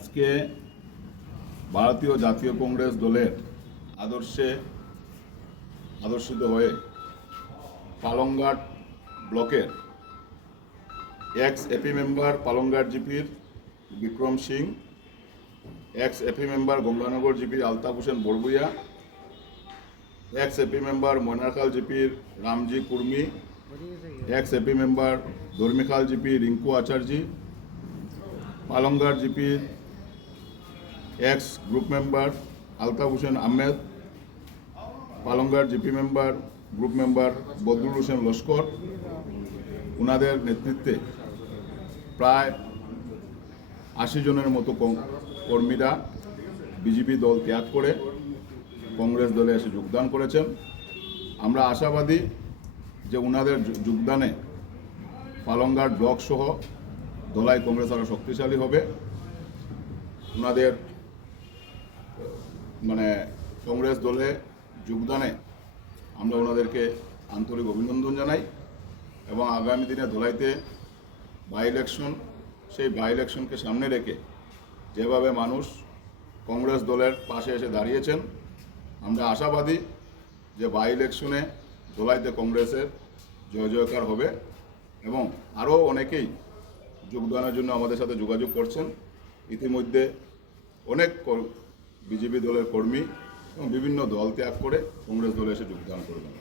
আজকে ভারতীয় জাতীয় কংগ্রেস দলের আদর্শে আদর্শিত হয়ে পালংঘাট ব্লকের এক্স এপি মেম্বার পালংঘাট জিপির Bikram Singh ex AP member Ganganagar জিপির আলতাফ হোসেন বড়বুইয়া এক্স এপি মেম্বার ময়নারখাল জিপির Ramji Kurmi ex AP member Dharmikhal GP Rinku Acharjee Palongghat জিপির ex group member Altaf Hossain Ahmed Palongar GP member group member Badrul Hossain Laskar ওনাদের নেতৃত্বে প্রায় আশি জনের মতো কর্মীরা বিজেপি দল ত্যাগ করে কংগ্রেস দলে এসে যোগদান করেছেন। আমরা আশাবাদী যে ওনাদের যোগদানে পালঙ্গার ব্লক সহ দলাই কংগ্রেস আরও শক্তিশালী হবে। ওনাদের মানে কংগ্রেস দলে যোগদানে আমরা ওনাদেরকে আন্তরিক অভিনন্দন জানাই এবং আগামী দিনে ধলাইতে বাই ইলেকশন সেই বাই ইলেকশনকে সামনে রেখে যেভাবে মানুষ কংগ্রেস দলের পাশে এসে দাঁড়িয়েছেন, আমরা আশাবাদী যে বাই ইলেকশনে ধলাইতে কংগ্রেসের জয় জয়কার হবে এবং আরও অনেকেই যোগদানের জন্য আমাদের সাথে যোগাযোগ করছেন। ইতিমধ্যে অনেক বিজেপি দলের কর্মী এবং বিভিন্ন দল ত্যাগ করে কংগ্রেস দলে এসে যোগদান করবেন।